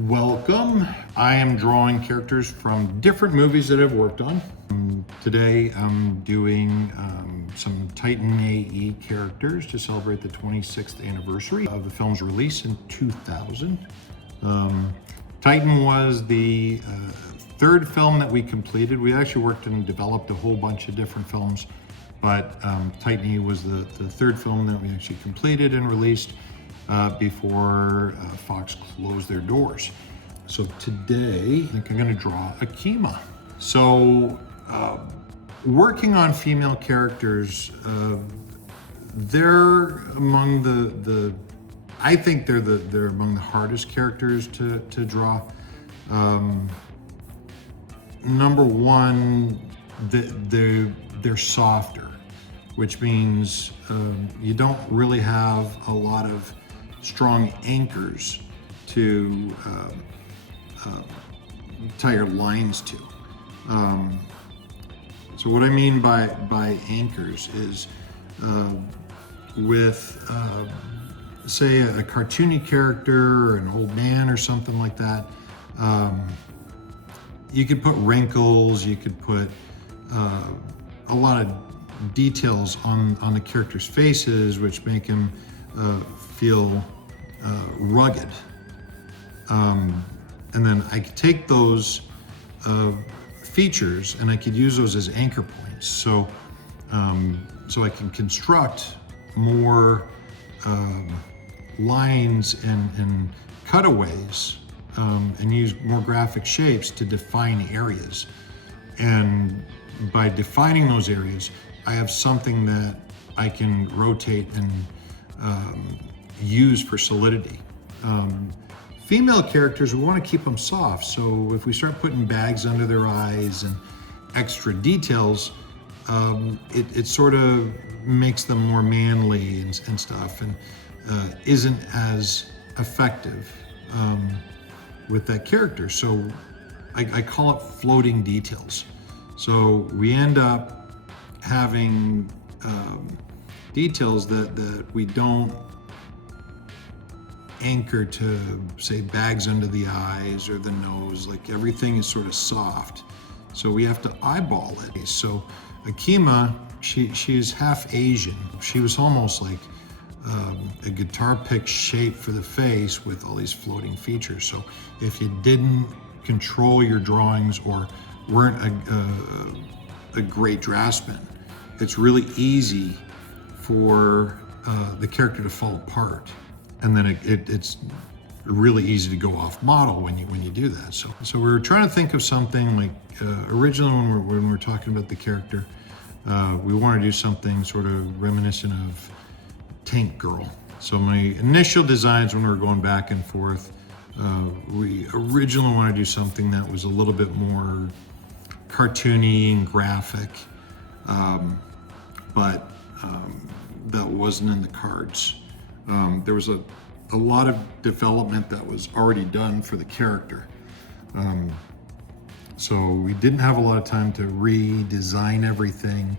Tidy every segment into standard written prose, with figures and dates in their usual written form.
Welcome. I am drawing characters from different movies that I've worked on. Today I'm doing some Titan A.E characters to celebrate the 26th anniversary of the film's release in 2000. Titan was the third film that we completed. We actually worked and developed a whole bunch of different films, but Titan A.E was the third film that we actually completed and released before Fox closed their doors. So today, I think I'm gonna draw Akima. So working on female characters, they're among I think they're among the hardest characters to draw. Number one, they're softer, which means you don't really have a lot of strong anchors to tie your lines to. So what I mean by anchors is with say a cartoony character or an old man or something like that, you could put wrinkles, you could put a lot of details on the characters' faces, which make them feel rugged. And then I could take those features and I could use those as anchor points. So I can construct more lines and cutaways and use more graphic shapes to define areas. And by defining those areas, I have something that I can rotate and use for solidity. Female characters, we want to keep them soft. So if we start putting bags under their eyes and extra details, it sort of makes them more manly and stuff, and isn't as effective with that character. So I call it floating details. So we end up having details that we don't anchor to, say, bags under the eyes or the nose. Like, everything is sort of soft. So we have to eyeball it. So Akima, she's half Asian. She was almost like a guitar pick shape for the face with all these floating features. So if you didn't control your drawings or weren't a great draftsman, it's really easy for the character to fall apart. And then it's really easy to go off model when you do that. So we were trying to think of something like, originally when we were talking about the character, we want to do something sort of reminiscent of Tank Girl. So my initial designs, when we were going back and forth, we originally wanted to do something that was a little bit more cartoony and graphic, but that wasn't in the cards. There was a lot of development that was already done for the character. So we didn't have a lot of time to redesign everything.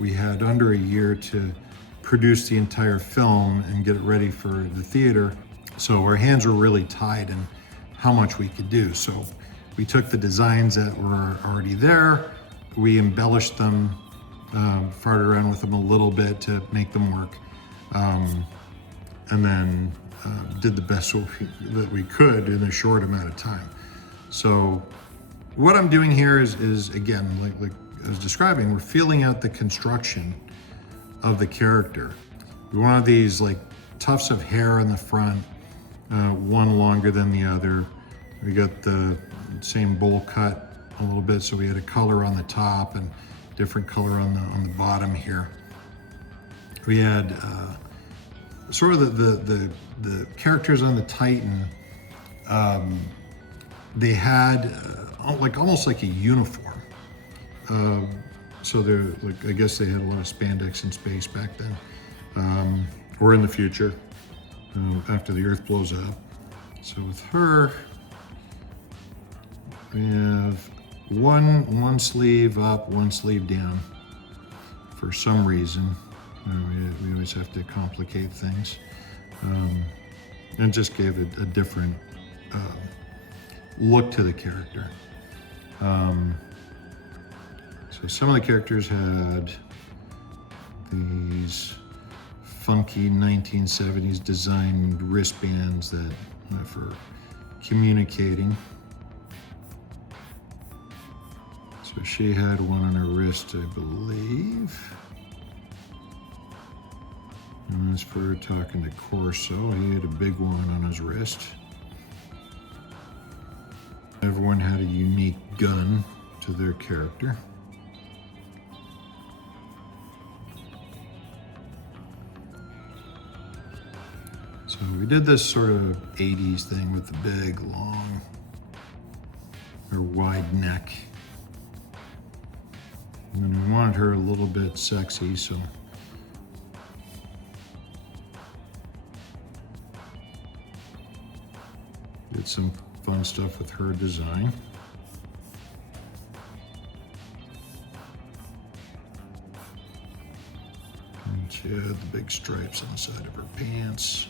We had under a year to produce the entire film and get it ready for the theater. So our hands were really tied in how much we could do. So we took the designs that were already there, we embellished them, farted around with them a little bit to make them work. And then did the best that we could in a short amount of time. So what I'm doing here is again, like I was describing, we're feeling out the construction of the character. We want these like tufts of hair in the front, one longer than the other. We got the same bowl cut a little bit, so we had a color on the top and different color on the bottom here. We had sort of the characters on the Titan, they had almost like a uniform. So they're like, I guess they had a lot of spandex in space back then, or in the future, after the Earth blows up. So with her, we have one sleeve up, one sleeve down. For some reason, we always have to complicate things. And just gave it a different look to the character. So some of the characters had these funky 1970s designed wristbands that for communicating. So she had one on her wrist, I believe. And as for talking to Corso, he had a big one on his wrist. Everyone had a unique gun to their character. So we did this sort of 80s thing with the big, long, or wide neck. And then we wanted her a little bit sexy, so did some fun stuff with her design. And she had the big stripes on the side of her pants.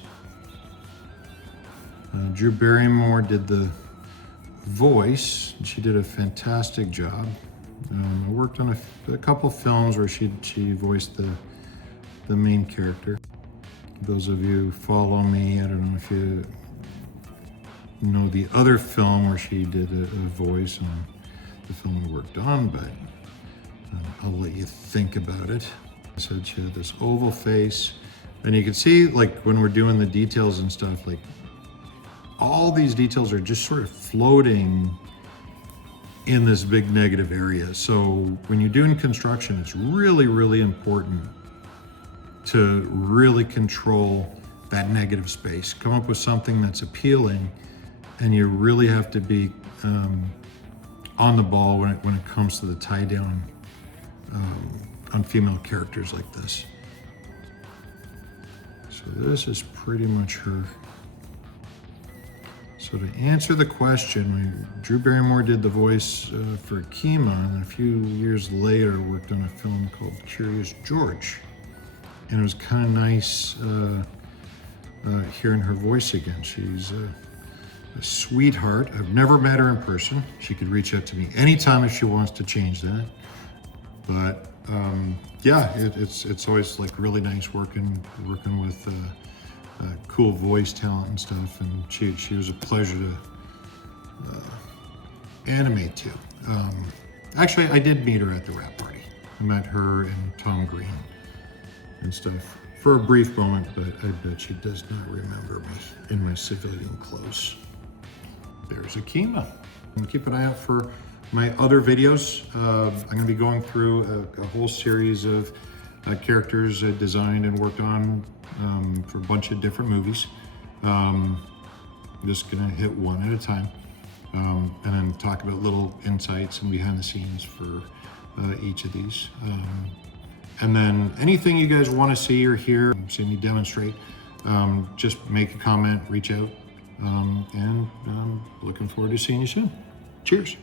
Drew Barrymore did the voice. She did a fantastic job. I worked on a couple films where she voiced the main character. Those of you who follow me, I don't know if you know the other film where she did a voice and the film we worked on, but I'll let you think about it. I said she had this oval face, and you can see, like, when we're doing the details and stuff, like, all these details are just sort of floating in this big negative area. So when you're doing construction, it's really, really important to really control that negative space. Come up with something that's appealing, and you really have to be on the ball when it comes to the tie down on female characters like this. So this is pretty much her. So to answer the question, Drew Barrymore did the voice for Akima, and then a few years later worked on a film called Curious George. And it was kind of nice hearing her voice again. She's a sweetheart. I've never met her in person. She could reach out to me anytime if she wants to change that. But yeah, it's always like really nice working with cool voice talent and stuff, and she was a pleasure to animate to. Actually, I did meet her at the wrap party. I met her and Tom Green and stuff for a brief moment, but I bet she does not remember me in my civilian clothes. There's Akima. And keep an eye out for my other videos. I'm going to be going through a whole series of characters I designed and worked on for a bunch of different movies. I'm just gonna hit one at a time, and then talk about little insights and behind the scenes for each of these. And then anything you guys want to see or hear, see me demonstrate, just make a comment, reach out, and I'm looking forward to seeing you soon. Cheers.